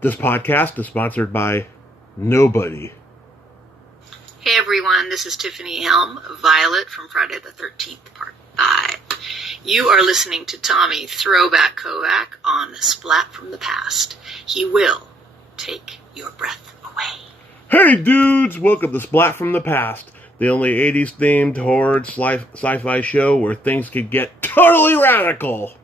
This podcast is sponsored by nobody. Hey everyone, this is Tiffany Helm, Violet from Friday the 13th, Part 5. You are listening to Tommy Throwback Kovac on Splat from the Past. He will take your breath away. Hey dudes, welcome to Splat from the Past, the only 80s themed horror sci-fi show where things could get totally radical.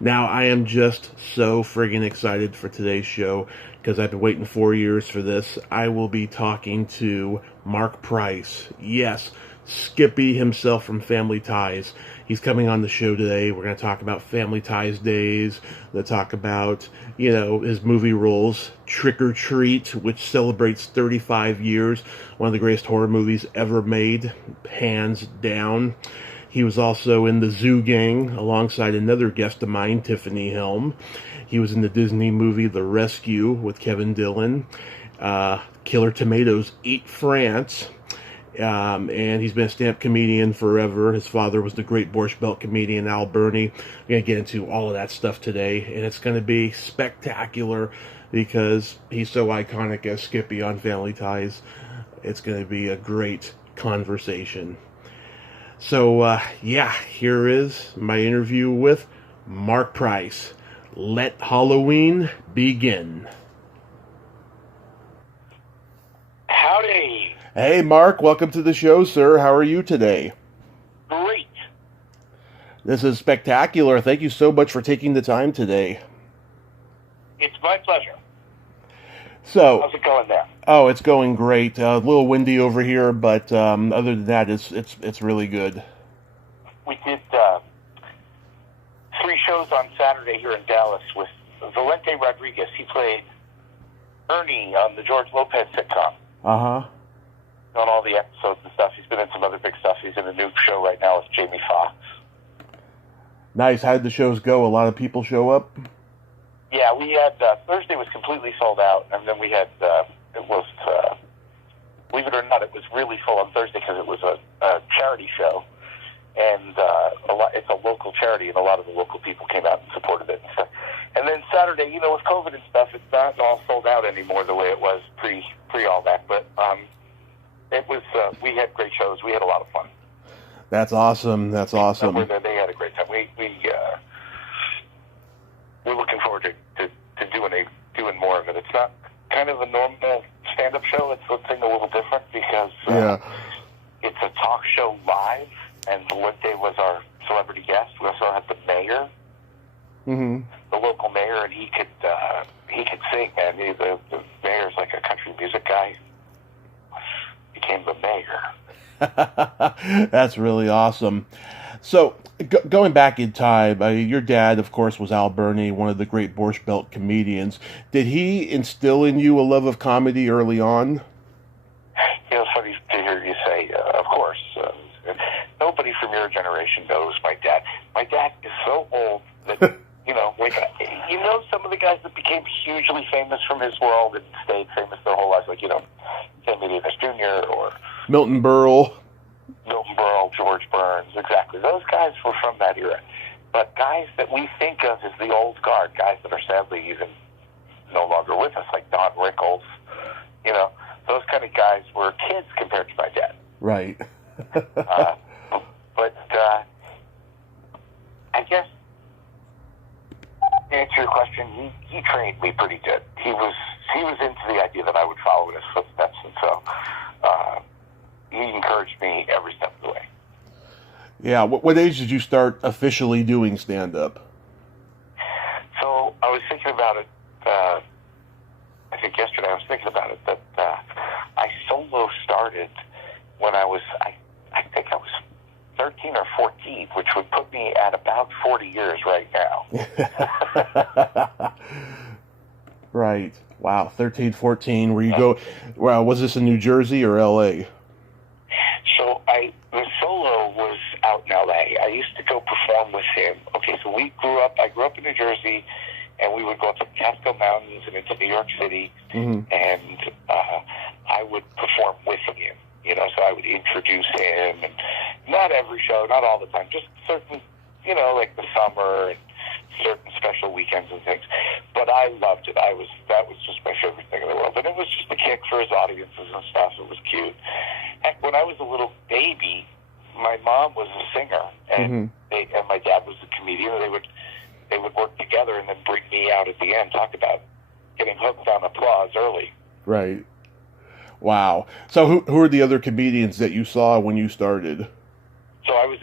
Now, I am just so friggin' excited for today's show because I've been waiting 4 years for this. I will be talking to Marc Price. Yes, Skippy himself from Family Ties. He's coming on the show today. We're going to talk about Family Ties days. We'll talk about, his movie roles. Trick or Treat, which celebrates 35 years. One of the greatest horror movies ever made, hands down. He was also in the Zoo Gang alongside another guest of mine, Tiffany Helm. He was in the Disney movie The Rescue with Kevin Dillon. Killer Tomatoes Eat France. And he's been a stand-up comedian forever. His father was the great Borscht Belt comedian Al Burney. We're going to get into all of that stuff today. And it's going to be spectacular because he's so iconic as Skippy on Family Ties. It's going to be a great conversation. So, here is my interview with Marc Price. Let Halloween begin. Howdy. Hey, Marc, welcome to the show, sir. How are you today? Great. This is spectacular. Thank you so much for taking the time today. It's my pleasure. So, how's it going there? Oh, it's going great. A little windy over here, but other than that, it's really good. We did 3 shows on Saturday here in Dallas with Valente Rodriguez. He played Ernie on the George Lopez sitcom. Uh-huh. On all the episodes and stuff. He's been in some other big stuff. He's in a new show right now with Jamie Foxx. Nice. How did the shows go? A lot of people show up? Yeah, we had Thursday was completely sold out, and then we had believe it or not, it was really full on Thursday because it was a charity show, and it's a local charity, and a lot of the local people came out and supported it and stuff. And then Saturday, with COVID and stuff, it's not all sold out anymore the way it was pre all that, but it was. We had great shows. We had a lot of fun. That's awesome. That's awesome. They had a great time. We're looking forward to doing more of it. It's not kind of a normal stand-up show. It's something a little different because it's a talk show live, and Valente was our celebrity guest. We also had the mayor, the local mayor, and he could sing. Man, the mayor's like a country music guy. Became the mayor. That's really awesome. So, going back in time, your dad, of course, was Al Burney, one of the great Borscht Belt comedians. Did he instill in you a love of comedy early on? It's funny to hear you say, of course. Nobody from your generation knows my dad. My dad is so old that, some of the guys that became hugely famous from his world and stayed famous their whole lives, like, Sammy Davis Jr. or Milton Berle, George Burns, exactly. Those guys were from that era. But guys that we think of as the old guard, guys that are sadly even no longer with us, like Don Rickles, those kind of guys were kids compared to my dad. Right. But I guess, to answer your question, he trained me pretty good. He was into the idea that I would follow in his footsteps, and so he encouraged me every step of the way. Yeah. What age did you start officially doing stand-up? So I was thinking about it, I think yesterday I was thinking about it, that I solo started when I think I was 13 or 14, which would put me at about 40 years right now. Right. Wow. 13, 14. Was this in New Jersey or L.A.? So the solo was out in L.A. I used to go perform with him. Okay, so I grew up in New Jersey, and we would go up to the Catskill Mountains and into New York City, and I would perform with him. So I would introduce him, and not every show, not all the time, just certain, like the summer and certain special weekends and things. But I loved it. That was just my favorite thing in the world. And it was just a kick for his audiences and stuff. It was cute. Heck, when I was a little baby, my mom was a singer, and and my dad was a comedian. And they would work together and then bring me out at the end. Talk about getting hooked on applause early. Right. Wow. So who are the other comedians that you saw when you started? So I was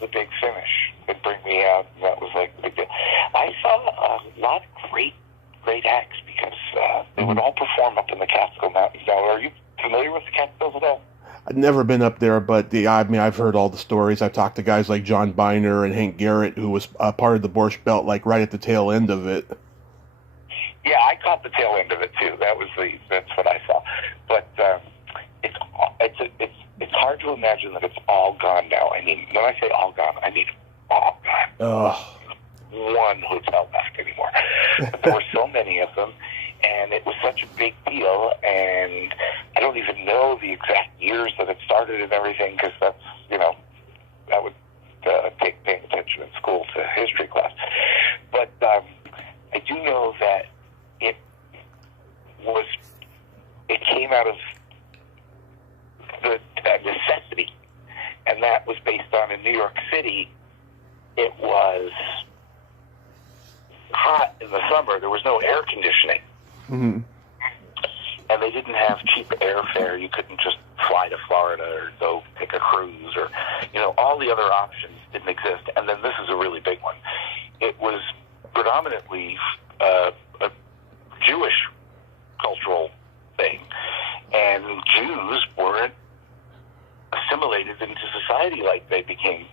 the big finish. They'd bring me out, and that was like the big deal. I saw a lot of great acts because they would all perform up in the Catskill Mountains. Now, are you familiar with the Catskills at all? I've never been up there, but I've heard all the stories. I've talked to guys like John Biner and Hank Garrett, who was part of the Borscht Belt, like right at the tail end of it. Yeah, I caught the tail end of it too. That's what I saw. But it's hard to imagine that it's all gone now. I mean, when I say all gone, I mean all gone. One hotel back anymore. But there were so many of them, and it was such a big deal. And I don't even know the exact years that it started and everything, because that's that would take paying attention in school to history class. But I do know that it came out of the necessity, and that was based on in New York City. It was hot in the summer. There was no air conditioning, and they didn't have cheap airfare. You couldn't just fly to Florida or go take a cruise, or all the other options didn't exist. And then this is a really big one. It was predominantly a Jewish cultural thing, and Jews weren't assimilated into society like they became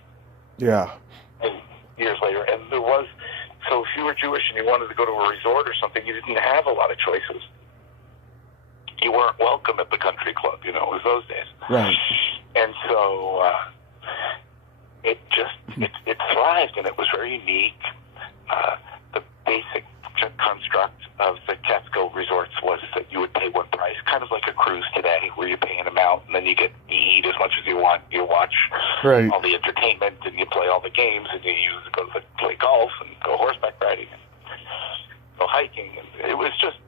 years later. And so if you were Jewish and you wanted to go to a resort or something, you didn't have a lot of choices. You weren't welcome at the country club, it was those days. Right. And so it thrived, and it was very unique. The basic construct of the Catskill resorts was that you would pay one price, kind of like a cruise today, where you pay an amount and then you get to eat as much as you want. You watch all the entertainment, and you play all the games, and you go play golf and go horseback riding and go hiking. And it was just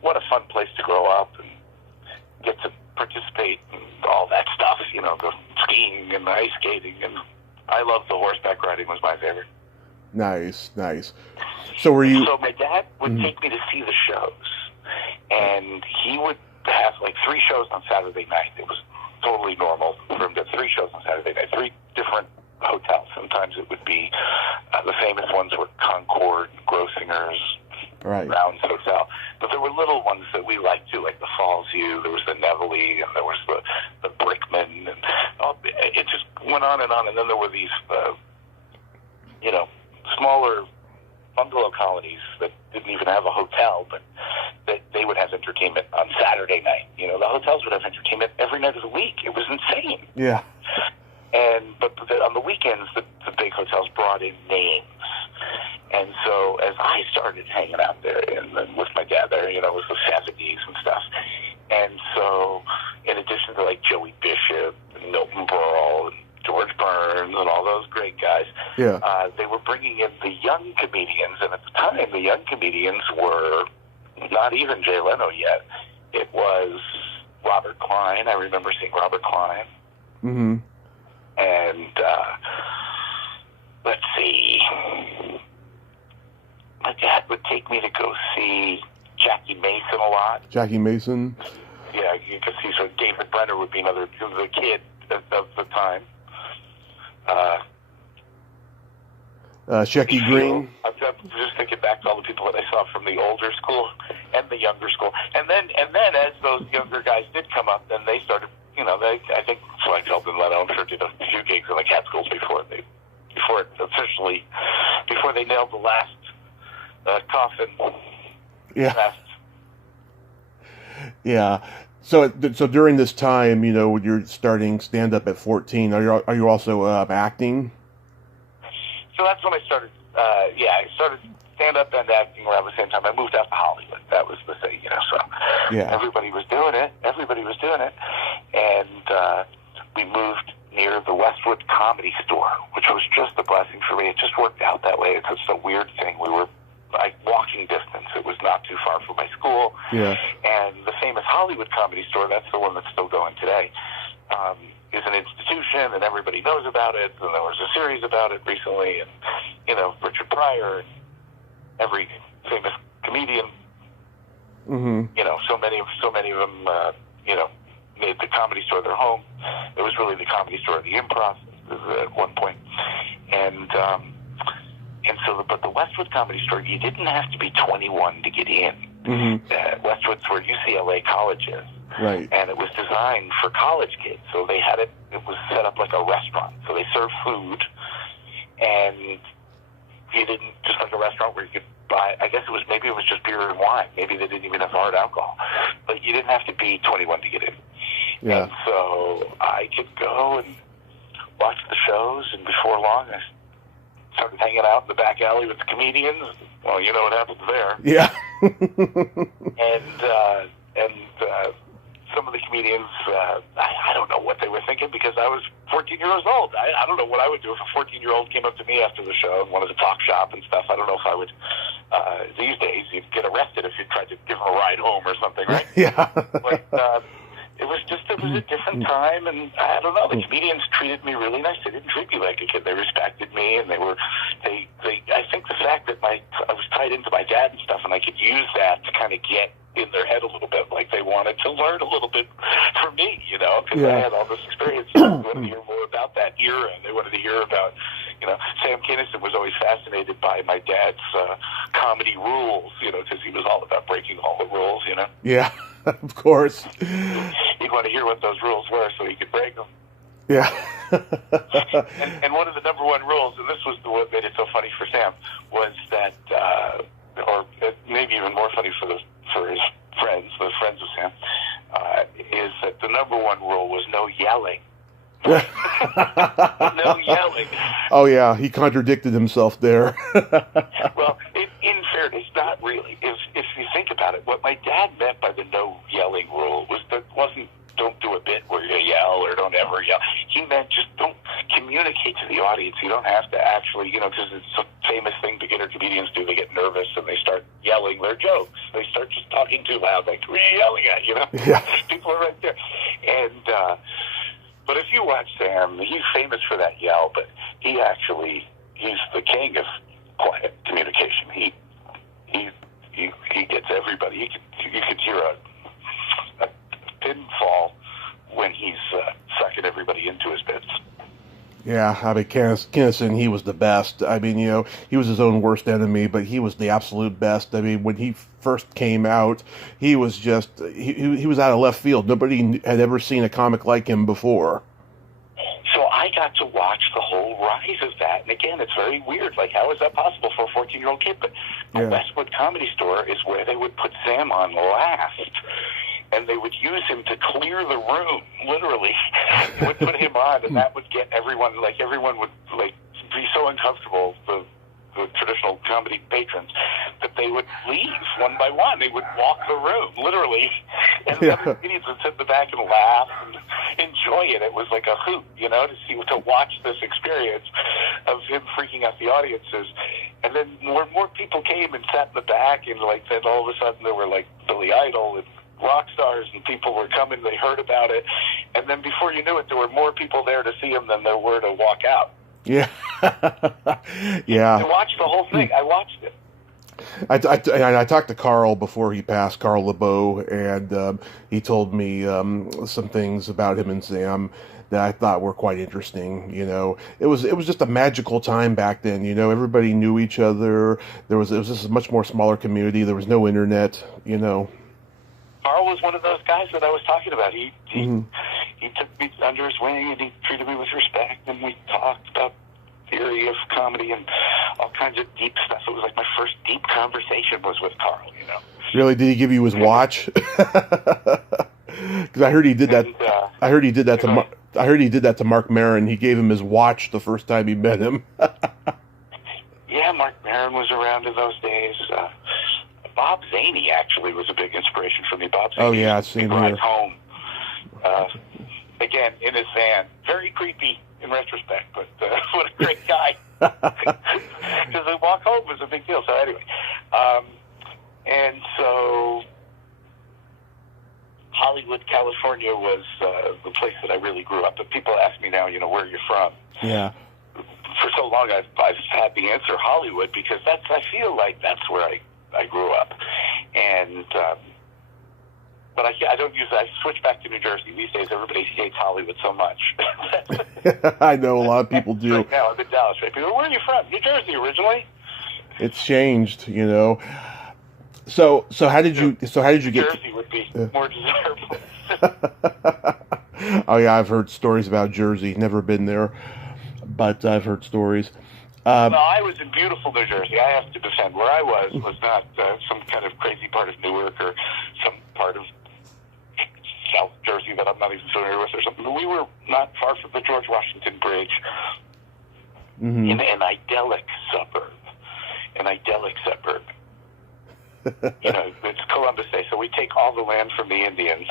what a fun place to grow up and get to participate in all that stuff. Go skiing and ice skating, and I love the horseback riding. Was my favorite. Nice. So my dad would take me to see the shows, and he would have like 3 shows on Saturday night. It was totally normal for him to have 3 shows on Saturday night, 3 different hotels. Sometimes it would be the famous ones were Concord, Grossinger's, Rounds Hotel. But there were little ones that we liked too, like the Falls View. There was the Nevele, and there was the Brickman, and it just went on. And then there were these, smaller bungalow colonies that didn't even have a hotel, but that they would have entertainment on Saturday night. The hotels would have entertainment every night of the week. It was insane. Yeah. But on the weekends, the big hotels brought in names. And so as I started hanging out there with my dad there, it was the 70s and stuff. And so in addition to like Joey Bishop and Milton Berle and George Burns and all those great guys, they were bringing in the young comedians. And at the time, the young comedians were not even Jay Leno yet. It was Robert Klein. I remember seeing Robert Klein. Mm-hmm. And let's see. My dad would take me to go see Jackie Mason a lot. Jackie Mason? Yeah, you could see. So David Brenner would be another the kid of the time. Shecky Green. I'm just thinking back to all the people that I saw from the older school and the younger school. And then as those younger guys did come up, then they started, I think Schweigfeld and Leno, I'm sure, did a few gigs in the Catskills before they nailed the last coffin. Yeah. Yeah. So during this time, when you're starting stand-up at 14, are you also acting? So that's when I started. I started stand-up and acting around the same time. I moved out to Hollywood. That was the thing, So everybody was doing it. And we moved near the Westwood Comedy Store, which was just a blessing for me. It just worked out that way. It's just a weird thing. We were like walking distance. It was not too far from my school. Yeah. And the famous Hollywood Comedy Store, that's the one that's still going today, is an institution, and everybody knows about it. And there was a series about it recently, and Richard Pryor, and every famous comedian. Mm-hmm. So many of them, made the Comedy Store their home. It was really the Comedy Store of the Improv at one point, but the Westwood Comedy Store, you didn't have to be 21 to get in. Mm-hmm. Westwood's where UCLA College is. Right. And it was designed for college kids. So they had it was set up like a restaurant. So they served food, and you didn't, just like a restaurant where you could buy, I guess maybe it was just beer and wine. Maybe they didn't even have hard alcohol. But you didn't have to be 21 to get in. Yeah. And so I could go and watch the shows, and before long I started hanging out in the back alley with the comedians. Well, you know what happens there. Yeah. and some of the comedians, I don't know what they were thinking, because I was 14 years old. I don't know what I would do if a 14-year-old came up to me after the show and wanted to talk shop and stuff. I don't know if I would, these days, you'd get arrested if you tried to give them a ride home or something, right? Yeah. But it was a different time, and I don't know, the comedians treated me really nice. They didn't treat me like a kid. They respected me, and I think the fact that I was tied into my dad and stuff, and I could use that to kind of get in their head a little bit, like they wanted to learn a little bit from me, because I had all this experience. They wanted to hear more about that era, and they wanted to hear about, Sam Kinison was always fascinated by my dad's comedy rules, because he was all about breaking all the rules, Yeah, of course. He'd want to hear what those rules were so he could break them. Yeah. and one of the number one rules, and this was what made it so funny for Sam, was that, or maybe even more funny for his friends, the friends of Sam, is that the number one rule was no yelling. No yelling. Oh, yeah, he contradicted himself there. Well, in fairness, not really. If you think about it, what my dad meant by the no yelling rule wasn't don't do a bit where you yell or don't ever yell. He meant just don't communicate to the audience. You don't have to actually, because it's a famous thing beginner comedians do. They get nervous and they start yelling their jokes. They start just talking too loud, like, who are you yelling at, Yeah. People are right there. And, but if you watch Sam, he's famous for that yell, but he's the king of quiet communication. He gets everybody. You could hear a pinfall when he's sucking everybody into his bits. Yeah, I mean, Kinison, he was the best. I mean, he was his own worst enemy, but he was the absolute best. I mean, when he first came out, he was just, he was out of left field. Nobody had ever seen a comic like him before. So I got to watch the whole rise of that. And again, it's very weird. Like, how is that possible for a 14-year-old kid? But the Westwood Comedy Store is where they would put Sam on last. And they would use him to clear the room, literally. They would put him on, and that would get everyone would be so uncomfortable, the traditional comedy patrons, that they would leave one by one. They would walk the room, literally. And the other comedians would sit in the back and laugh and enjoy it. It was like a hoot, to watch this experience of him freaking out the audiences. And then more people came and sat in the back, and then all of a sudden there were Billy Idol and rock stars, and people were coming, they heard about it, and then before you knew it, there were more people there to see him than there were to walk out. Yeah. Yeah. I watched the whole thing. I watched it. I talked to Carl before he passed, Carl LeBeau, and he told me some things about him and Sam that I thought were quite interesting. It was just a magical time back then. Everybody knew each other. It was just a much more smaller community. There was no internet. Carl was one of those guys that I was talking about. He took me under his wing, and he treated me with respect, and we talked about theory of comedy and all kinds of deep stuff. It was like my first deep conversation was with Carl, Really? Did he give you his watch? Because I heard he did that. I heard he did that to. I heard he did that to Marc Maron. He gave him his watch the first time he met him. Yeah, Marc Maron was around in those days. Bob Zaney actually was a big inspiration for me. Bob Zaney. Oh yeah, I've seen him home. Again, in his van, very creepy. in retrospect, but what a great guy. Because the walk home was a big deal. So anyway, and so Hollywood, California was the place that I really grew up. But people ask me now, where you're from. Yeah. For so long, I've had the answer Hollywood, because I feel like that's where I grew up. And but I don't use that. I switched back to New Jersey. These days, everybody hates Hollywood so much. I know a lot of people do. Right now, I'm in Dallas. Right? People, where are you from? New Jersey originally. It's changed, So how did you get? Jersey would be more desirable. Oh yeah, I've heard stories about Jersey. Never been there, but I've heard stories. Well, I was in beautiful New Jersey. I have to defend. Where I was not some kind of crazy part of Newark or some part of South Jersey that I'm not even familiar with or something. We were not far from the George Washington Bridge, in an idyllic suburb. It's Columbus Day, so we take all the land from the Indians,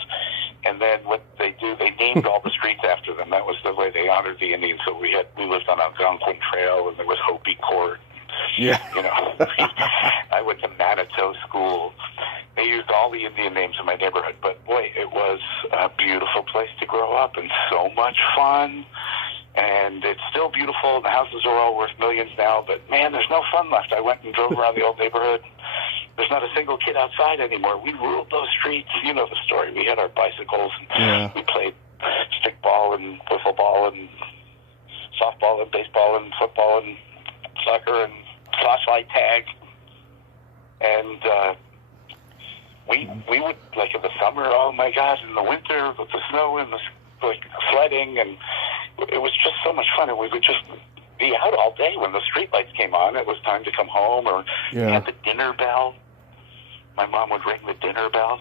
and then what they do, they named all the streets after them. That was the way they honored the Indians. So we lived on Algonquin Trail, and there was Hopi Court. Yeah. I went to Manitou School. They used all the Indian names in my neighborhood, but boy, it was a beautiful place to grow up and so much fun. And it's still beautiful. The houses are all worth millions now, but man, there's no fun left. I went and drove around the old neighborhood. There's not a single kid outside anymore. We ruled those streets. You know the story. We had our bicycles. And we played stickball and wiffle ball and softball and baseball and football and soccer and flashlight tag. And we would, like in the summer, oh my God, in the winter with the snow and the sledding, and it was just so much fun. And we would just be out all day. When the street lights came on, it was time to come home, or had the dinner bell. My mom would ring the dinner bell.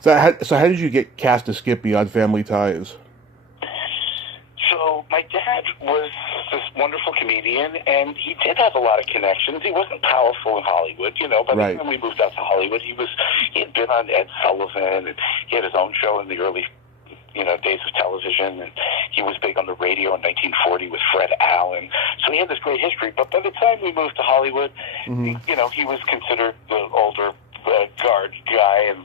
So how did you get cast as Skippy on Family Ties? So my dad was this wonderful comedian, and he did have a lot of connections. He wasn't powerful in Hollywood, but when we moved out to Hollywood, he had been on Ed Sullivan, and he had his own show in the early days of television, and he was big on the radio in 1940 with Fred Allen. So he had this great history. But by the time we moved to Hollywood, he was considered the older guard guy, and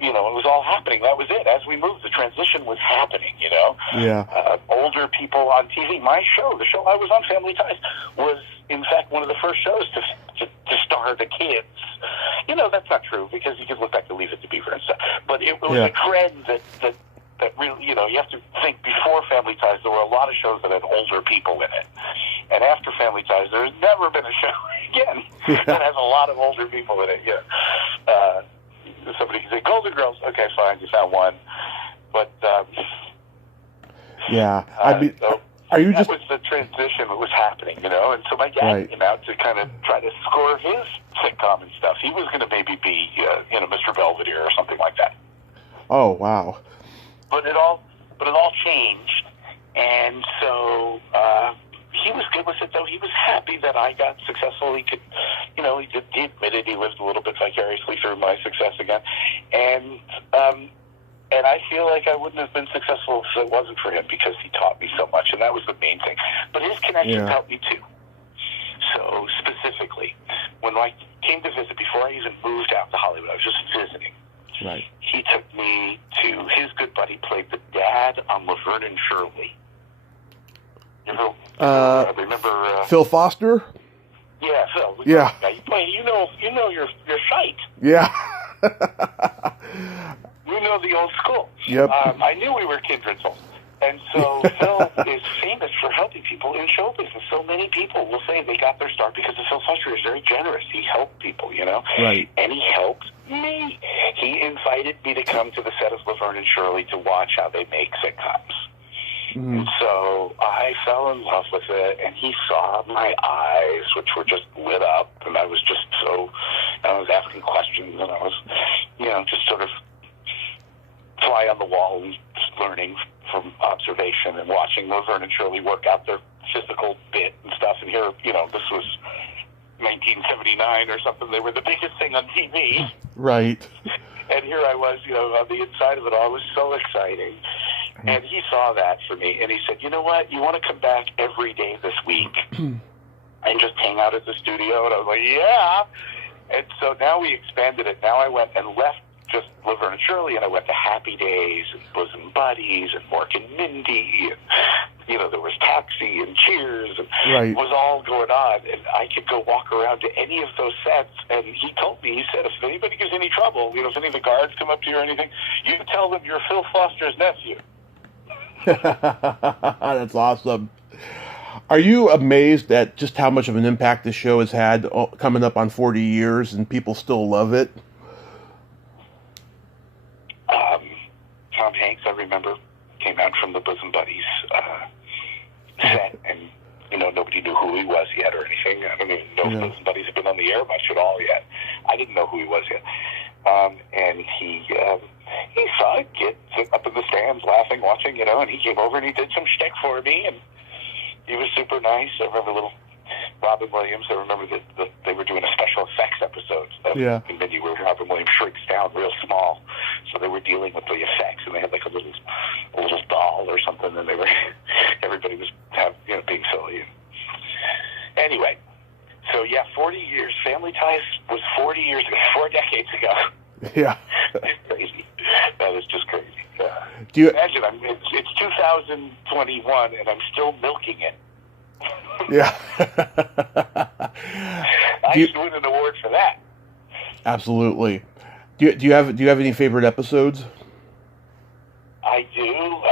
it was all happening. That was it. As we moved, the transition was happening. Older people on TV. My show, the show I was on, Family Ties, was in fact one of the first shows to star the kids. That's not true, because you could look back to Leave It to Beaver and stuff. But it was a trend that really, you have to think, before Family Ties, there were a lot of shows that had older people in it. And after Family Ties, there's never been a show again that has a lot of older people in it. Somebody can say, Golden Girls, okay, fine, you found one. But, that was the transition that was happening, and so my dad came out to kind of try to score his sitcom and stuff. He was going to maybe be, Mr. Belvedere or something like that. Oh, wow. But it all changed, and so he was good with it, though. He was happy that I got successful. He could, he admitted he lived a little bit vicariously through my success again, and I feel like I wouldn't have been successful if it wasn't for him, because he taught me so much, and that was the main thing. But his connections helped me too. So specifically, when I came to visit, before I even moved out to Hollywood, I was just visiting. Right. He took me to his good buddy, played the dad on Laverne and Shirley. Remember Phil Foster? Yeah, Phil. Yeah. You know your site. Yeah. You know the old school. Yep. I knew we were kindred souls. And so Phil is famous for helping people in show business. So many people will say they got their start because of Phil Foster. Is very generous. He helped people, Right. And he helped me. He invited me to come to the set of Laverne and Shirley to watch how they make sitcoms. And so I fell in love with it, and he saw my eyes, which were just lit up, and I was asking questions, and I was, just sort of fly on the wall and learning from observation and watching Laverne and Shirley work out their physical bit and stuff. And here, this was 1979 or something. They were the biggest thing on TV. Right. And here I was, on the inside of it all. It was so exciting. And he saw that for me, and he said, you know what, you want to come back every day this week and just hang out at the studio? And I was like, yeah. And so now we expanded it. Now I went and left just Laverne and Shirley, and I went to Happy Days and Bosom Buddies and Mork and Mindy, and, you know, there was Taxi and Cheers, and it was all going on, and I could go walk around to any of those sets, and he told me, he said, if anybody gives any trouble, you know, if any of the guards come up to you or anything, you can tell them you're Phil Foster's nephew. That's awesome. Are you amazed at just how much of an impact this show has had coming up on 40 years and people still love it? Tom Hanks, I remember, came out from the Bosom Buddies set, and, you know, nobody knew who he was yet or anything. I don't even know if Bosom Buddies had been on the air much at all yet. I didn't know who he was yet. And he saw a kid sitting up in the stands laughing, watching, you know, and he came over and he did some shtick for me, and he was super nice. I remember little Robin Williams. I remember that they were doing a special effects episode of the menu where Robin Williams shrinks down real small. So they were dealing with the effects, and they had like a little doll or something, and everybody was being silly. Anyway, so yeah, 40 years. Family Ties was 40 years ago, 4 decades ago. Yeah. It's crazy. That is just crazy. Do you imagine? It's 2021, and I'm still milking it. Yeah. I should win an award for that. Absolutely. Do you have any favorite episodes? I do.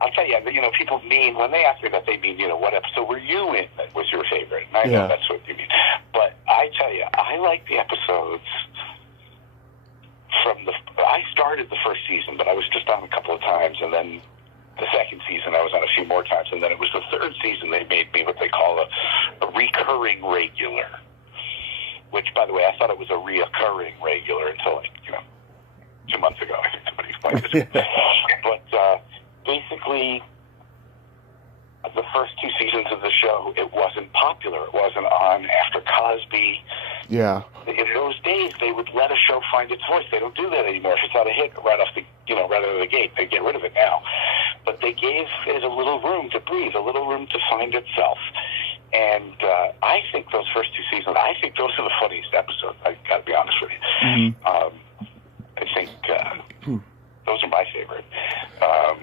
I'll tell you, you know, people mean, when they ask me that, they mean, you know, what episode were you in that was your favorite? And I know that's what you mean. But I tell you, I like the episodes I started the first season, but I was just on a couple of times, and then the second season I was on a few more times, and then it was the third season they made me what they call a recurring regular, which, by the way, I thought it was a reoccurring regular until, like, you know, 2 months ago, I think somebody explained it to me. But basically, the first 2 seasons of the show, it wasn't popular. It wasn't on after Cosby. Yeah. In those days, they would let a show find its voice. They don't do that anymore. If it's not a hit right off the, right out of the gate, they get rid of it now. But they gave it a little room to breathe, a little room to find itself. And I think those first 2 seasons, I think those are the funniest episodes. I got to be honest with you. Mm-hmm. I think those are my favorite.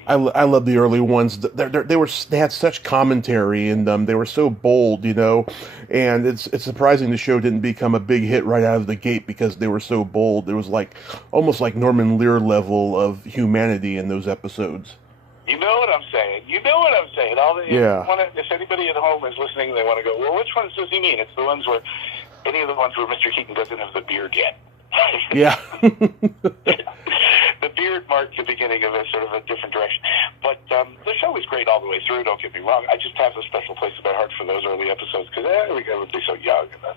I love the early ones. They had such commentary in them. They were so bold, and it's surprising the show didn't become a big hit right out of the gate because they were so bold. There was almost like Norman Lear level of humanity in those episodes. You know what I'm saying. If anybody at home is listening, they want to go, well, which ones does he mean? It's the ones where any of the ones where Mr. Keaton doesn't have the beard yet. Yeah. The beard marked the beginning of a sort of a different direction. But the show was great all the way through, don't get me wrong. I just have a special place in my heart for those early episodes because everybody was so young and the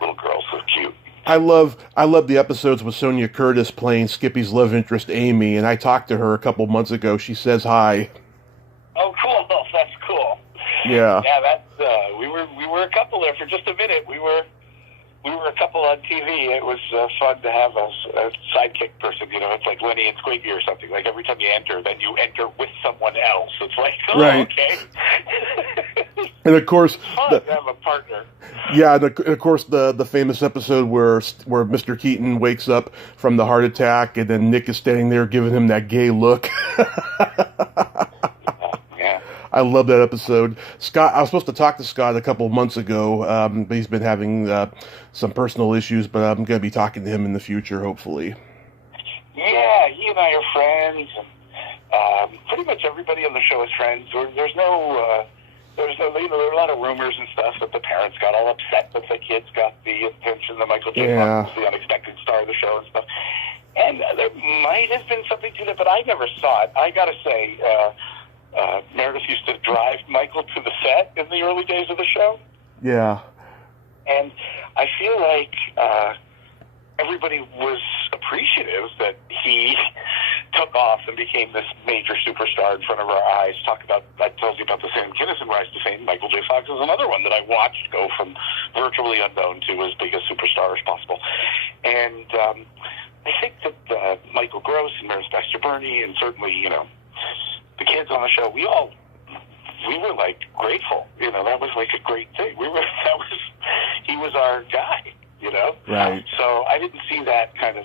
little girl's so cute. I love the episodes with Sonia Curtis playing Skippy's love interest, Amy, and I talked to her a couple months ago. She says hi. Oh, cool. That's cool. Yeah. Yeah, that's, we were a couple there for just a minute. We were a couple on TV. It was fun to have a sidekick person. It's like Lenny and Squiggy or something. Like every time you enter, then you enter with someone else. It's like, right. Okay. And of course, it's fun to have a partner. Yeah, and of course the famous episode where Mr. Keaton wakes up from the heart attack, and then Nick is standing there giving him that gay look. I love that episode. Scott, I was supposed to talk to Scott a couple of months ago, but he's been having some personal issues, but I'm going to be talking to him in the future, hopefully. Yeah, he and I are friends, and pretty much everybody on the show is friends. There's no, there are a lot of rumors and stuff that the parents got all upset that the kids got the attention that Michael J. Fox was the unexpected star of the show and stuff. And there might have been something to that, but I never saw it. I got to say, Meredith used to drive Michael to the set in the early days of the show. Yeah. And I feel like everybody was appreciative that he took off and became this major superstar in front of our eyes. I told you about the Sam Kinison rise to fame. Michael J. Fox is another one that I watched go from virtually unknown to as big a superstar as possible. And I think that Michael Gross and Maris Baxter Burney and certainly, the kids on the show, we were like grateful. You know, that was like a great thing. He was our guy. You know, right? So I didn't see that kind of.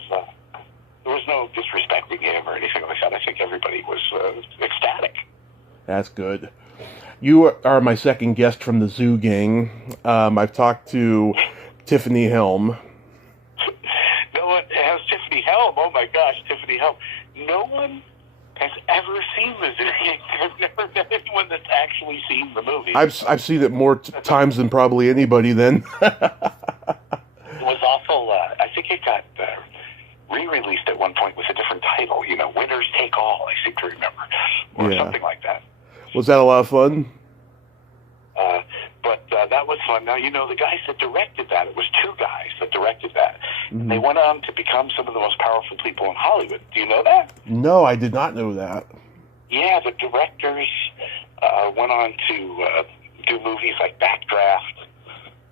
There was no disrespecting him or anything like that. I think everybody was ecstatic. That's good. You are my second guest from the Zoo Gang. I've talked to Tiffany Helm. No one has Tiffany Helm. Oh my gosh, Tiffany Helm. No one has ever seen the Zoo Gang. I've never met anyone that's actually seen the movie. I've seen it more times than probably anybody then. It was also, I think it got re-released at one point with a different title, you know, Winners Take All, I seem to remember, or something like that. Was that a lot of fun? But that was fun. Now, you know, the guys that directed that, it was two guys that directed that. Mm-hmm. They went on to become some of the most powerful people in Hollywood. Do you know that? No, I did not know that. Yeah, the directors went on to do movies like Backdraft.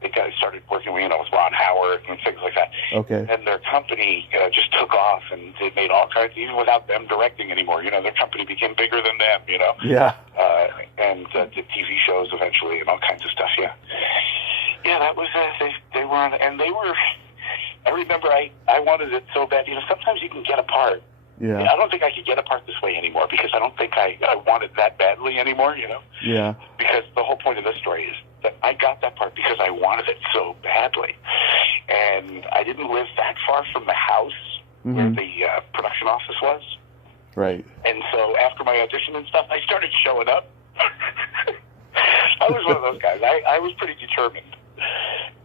They started working with, with Ron Howard and things like that. Okay. And their company just took off, and they made all kinds, even without them directing anymore. You know, their company became bigger than them, you know. Yeah. And did TV shows eventually and all kinds of stuff, yeah. Yeah, that was, they were on, and they were, I remember I wanted it so bad. You know, sometimes you can get a part. Yeah. I don't think I could get a part this way anymore because I don't think I want it that badly anymore, you know. Yeah. Because the whole point of this story is that I got that part because I wanted it so badly. And I didn't live that far from the house where the production office was. Right. And so after my audition and stuff, I started showing up. I was one of those guys. I was pretty determined.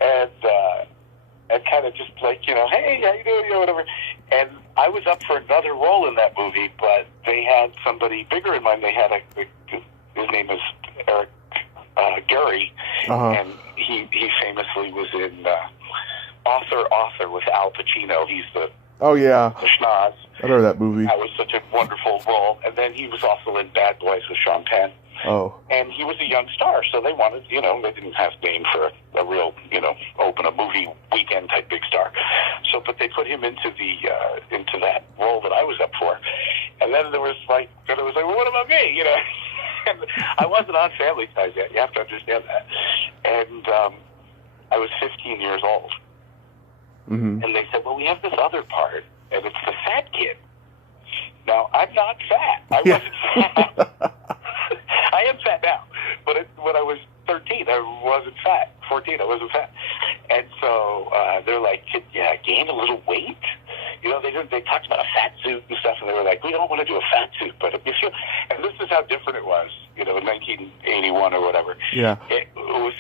And kind of just like, you know, hey, how you doing, you know, whatever. And I was up for another role in that movie, but they had somebody bigger in mind. They had his name is Eric Gary, and he famously was in Author with Al Pacino. He's the schnoz. I know that movie. That was such a wonderful role. And then he was also in Bad Boys with Sean Penn. Oh. And he was a young star, so they wanted, you know, they didn't have name for a real, you know, open a movie weekend type big star. So, but they put him into into that role that I was up for. And then there was like, well, what about me, you know? And I wasn't on Family Ties yet. You have to understand that. And I was 15 years old. Mm-hmm. And they said, well, we have this other part, and it's the fat kid. Now, I'm not fat. I wasn't fat. I am fat now. But when I was 13, I wasn't fat. 14, I wasn't fat. And so they're like, gain a little weight? You know, they talked about a fat suit and stuff, and they were like, we don't want to do a fat suit, but if you feel, and this is how different it was, you know, in 1981 or whatever. Yeah. It was,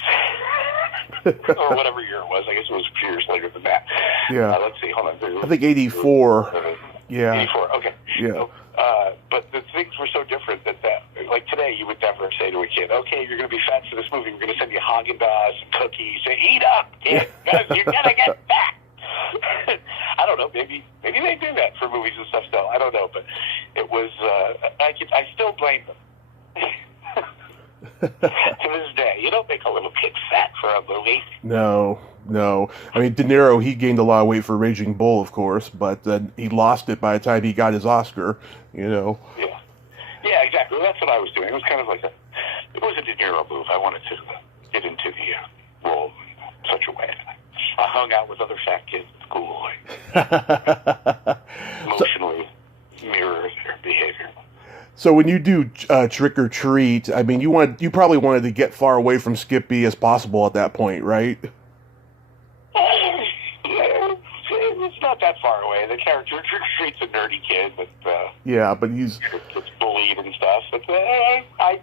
or whatever year it was. I guess it was a few years later than that. Yeah. Let's see, hold on. I think 84. Yeah. 84, okay. Yeah. So, but the things were so different that like today, you would never say to a kid, okay, you're going to be fat for this movie. We're going to send you Haagen-Dazs and cookies. Say, eat up, kid, because you're going to get fat. I don't know. Maybe they do that for movies and stuff still. I don't know. But it was, I still blame them. To this day, you don't make a little kid fat for a movie. No. I mean, De Niro, he gained a lot of weight for Raging Bull, of course, but he lost it by the time he got his Oscar, you know. Yeah, exactly. Well, that's what I was doing. It was kind of like it was a De Niro move. I wanted to get into the role in such a way. I hung out with other fat kids at school. Emotionally mirror their behavior. So when you do Trick or Treat, I mean, you probably wanted to get far away from Skippy as possible at that point, right? It's not that far away. The character Trick or Treat's a nerdy kid, but but he's gets bullied and stuff. But I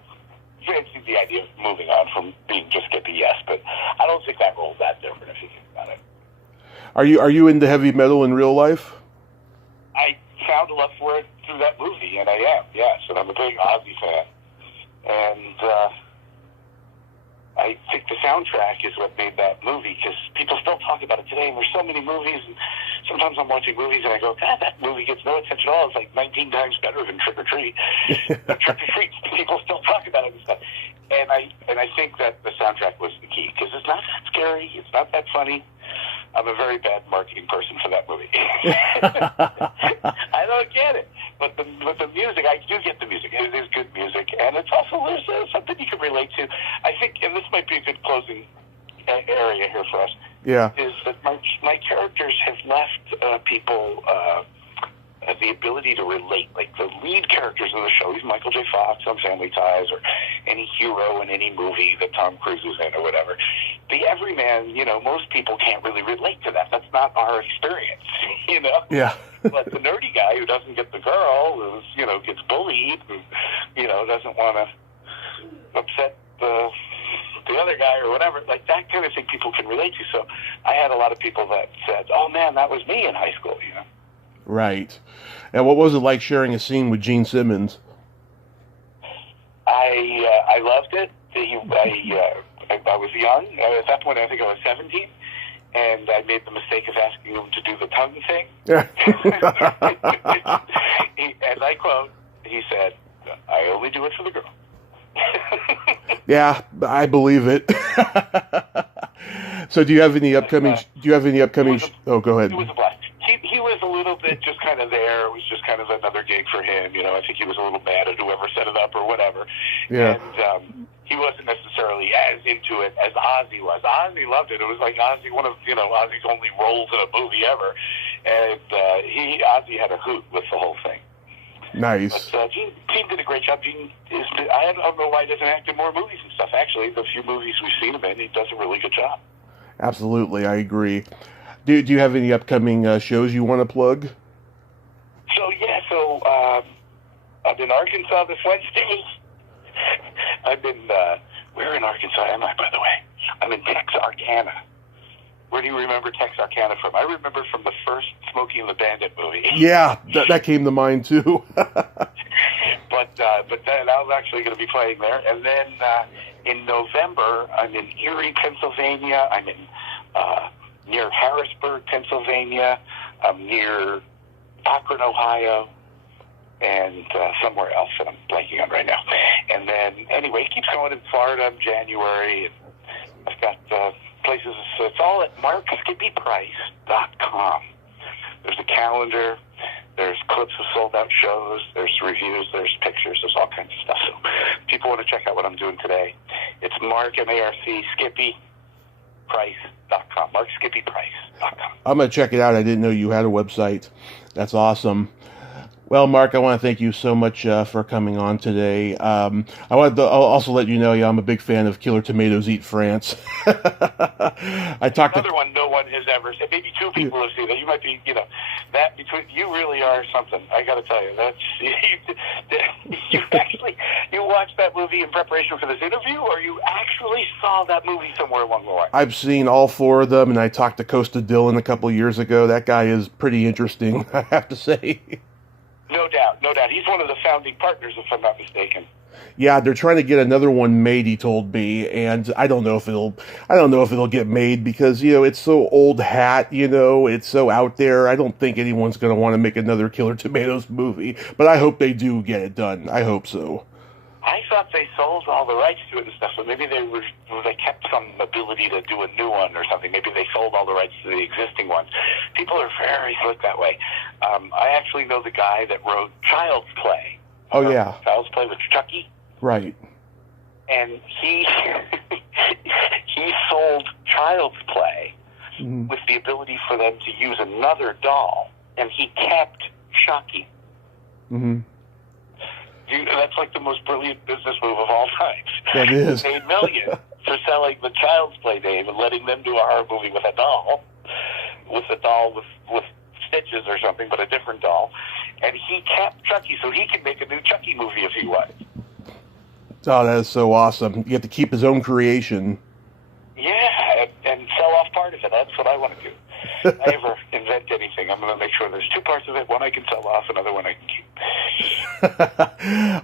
fancy the idea of moving on from being just Skippy, yes, but I don't think that role's that different if you think about it. Are you into heavy metal in real life? I found a love for it through that movie, and I am, yes, and I'm a big Ozzy fan. And I think the soundtrack is what made that movie, because people still talk about it today, and there's so many movies, and sometimes I'm watching movies and I go, God, that movie gets no attention at all. It's like 19 times better than Trick or Treat. Trick or Treat, people still talk about it and stuff. And I think that the soundtrack was the key, because it's not that scary, it's not that funny, I'm a very bad marketing person for that movie. I don't get it. But the music, I do get the music. It is good music. And it's also, there's something you can relate to. I think, and this might be a good closing area here for us, is that my characters have left people the ability to relate. Like the lead characters in the show, he's Michael J. Fox on Family Ties, or any hero in any movie that Tom Cruise is in, or whatever. The everyman, most people can't really relate to that. That's not our experience, Yeah. But the nerdy guy who doesn't get the girl, who's, gets bullied, who, doesn't want to upset the other guy or whatever, like that kind of thing people can relate to. So I had a lot of people that said, oh man, that was me in high school, Right. And what was it like sharing a scene with Gene Simmons? I loved it. I was young. At that point, I think I was 17. And I made the mistake of asking him to do the tongue thing. And I quote, he said, I only do it for the girl. Yeah, I believe it. So do you have any upcoming... Oh, go ahead. It was a blast. He was a little bit just kind of there. It was just kind of another gig for him. I think he was a little mad at whoever set it up or whatever. Yeah. And he wasn't necessarily as into it as Ozzy was. Ozzy loved it. It was like Ozzy, one of Ozzy's only roles in a movie ever. And Ozzy had a hoot with the whole thing. Nice. But Gene did a great job. I don't know why he doesn't act in more movies and stuff. Actually, the few movies we've seen him in, he does a really good job. Absolutely, I agree. Do you have any upcoming shows you want to plug? So I'm in Arkansas this Wednesday. Where in Arkansas am I, by the way? I'm in Texarkana. Where do you remember Texarkana from? I remember from the first Smokey and the Bandit movie. Yeah, that came to mind too. But then I was actually going to be playing there. And then in November, I'm in Erie, Pennsylvania. I'm in near Harrisburg, Pennsylvania. I'm near Akron, Ohio, and somewhere else that I'm blanking on right now. And then, anyway, it keeps going in Florida in January. And I've got places. So it's all at markskippyprice.com. There's a calendar. There's clips of sold-out shows. There's reviews. There's pictures. There's all kinds of stuff. So if people want to check out what I'm doing today, it's Mark, M-A-R-C, Skippy, Price.com. MarkSkippyPrice.com. I'm going to check it out. I didn't know you had a website. That's awesome. Well, Mark, I want to thank you so much for coming on today. I wanted to also let you know, I'm a big fan of Killer Tomatoes Eat France. Another one no one has ever said. Maybe two people have seen that. You might be, that between you really are something. I got to tell you, that's you watched that movie in preparation for this interview, or you actually saw that movie somewhere along the line? I've seen all four of them, and I talked to Costa Dillon a couple years ago. That guy is pretty interesting, I have to say. No doubt. He's one of the founding partners, if I'm not mistaken. Yeah, they're trying to get another one made, he told me, and I don't know if it'll get made because, it's so old hat, it's so out there. I don't think anyone's going to want to make another Killer Tomatoes movie, but I hope they do get it done. I hope so. I thought they sold all the rights to it and stuff, so maybe they kept some ability to do a new one or something. Maybe they sold all the rights to the existing ones. People are very slick that way. I actually know the guy that wrote Child's Play. Oh, yeah. Child's Play with Chucky. Right. And he sold Child's Play with the ability for them to use another doll, and he kept Chucky. Mm-hmm. That's like the most brilliant business move of all time. That is. He made millions for selling the Child's Play name and letting them do a horror movie with a doll with stitches or something, but a different doll. And he kept Chucky, so he could make a new Chucky movie if he wanted. Oh, that is so awesome. You have to keep his own creation. Yeah, and sell off part of it. That's what I want to do. If I ever invent anything, I'm going to make sure there's two parts of it. One I can sell off, another one I can keep.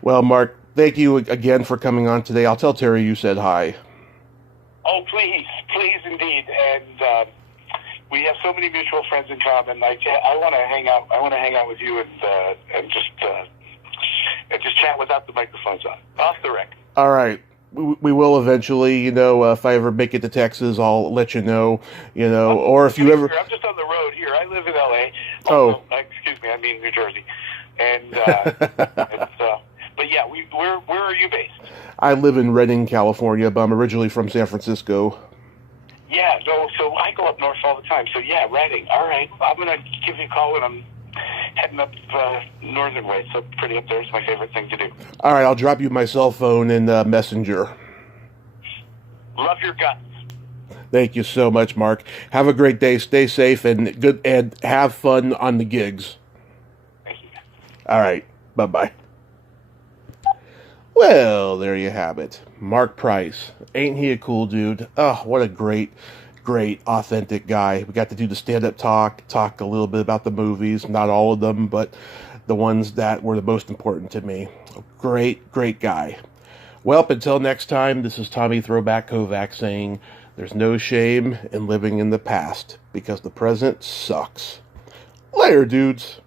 Well, Mark, thank you again for coming on today. I'll tell Terry you said hi. Oh, please indeed. And we have so many mutual friends in common. I want to hang out. I want to hang out with you and just chat without the microphones on, off the record. All right. we will eventually, if I ever make it to Texas, I'll let you know, or if you ever... I'm just on the road here. I live in L.A. Oh. Excuse me, I mean New Jersey. And, but yeah, where are you based? I live in Redding, California, but I'm originally from San Francisco. Yeah, so I go up north all the time. So yeah, Redding. All right, I'm going to give you a call when I'm heading up northern way. So pretty up there is my favorite thing to do. All right, I'll drop you my cell phone in Messenger. Love your guts. Thank you so much, Mark. Have a great day. Stay safe and have fun on the gigs. Thank you. All right, bye-bye. Well, there you have it. Marc Price. Ain't he a cool dude? Oh, what a great, authentic guy. We got to do the stand-up talk a little bit about the movies. Not all of them, but the ones that were the most important to me. Great guy. Well, until next time, this is Tommy Throwback Kovac saying, there's no shame in living in the past, because the present sucks. Later, dudes.